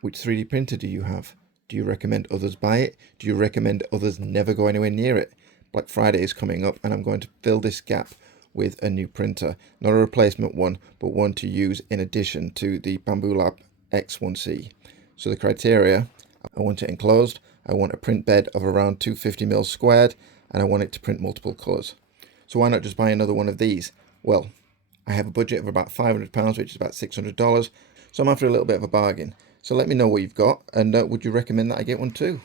Which 3D printer do you have? Do you recommend others buy it? Do you recommend others never go anywhere near it? Black Friday is coming up and I'm going to fill this gap with a new printer. Not a replacement one, but one to use in addition to the Bambu Lab X1C. So the criteria: I want it enclosed, I want a print bed of around 250mm squared, and I want it to print multiple colours. So why not just buy another one of these? Well, I have a budget of about £500, which is about $600, so I'm after a little bit of a bargain. So let me know what you've got, and would you recommend that I get one too?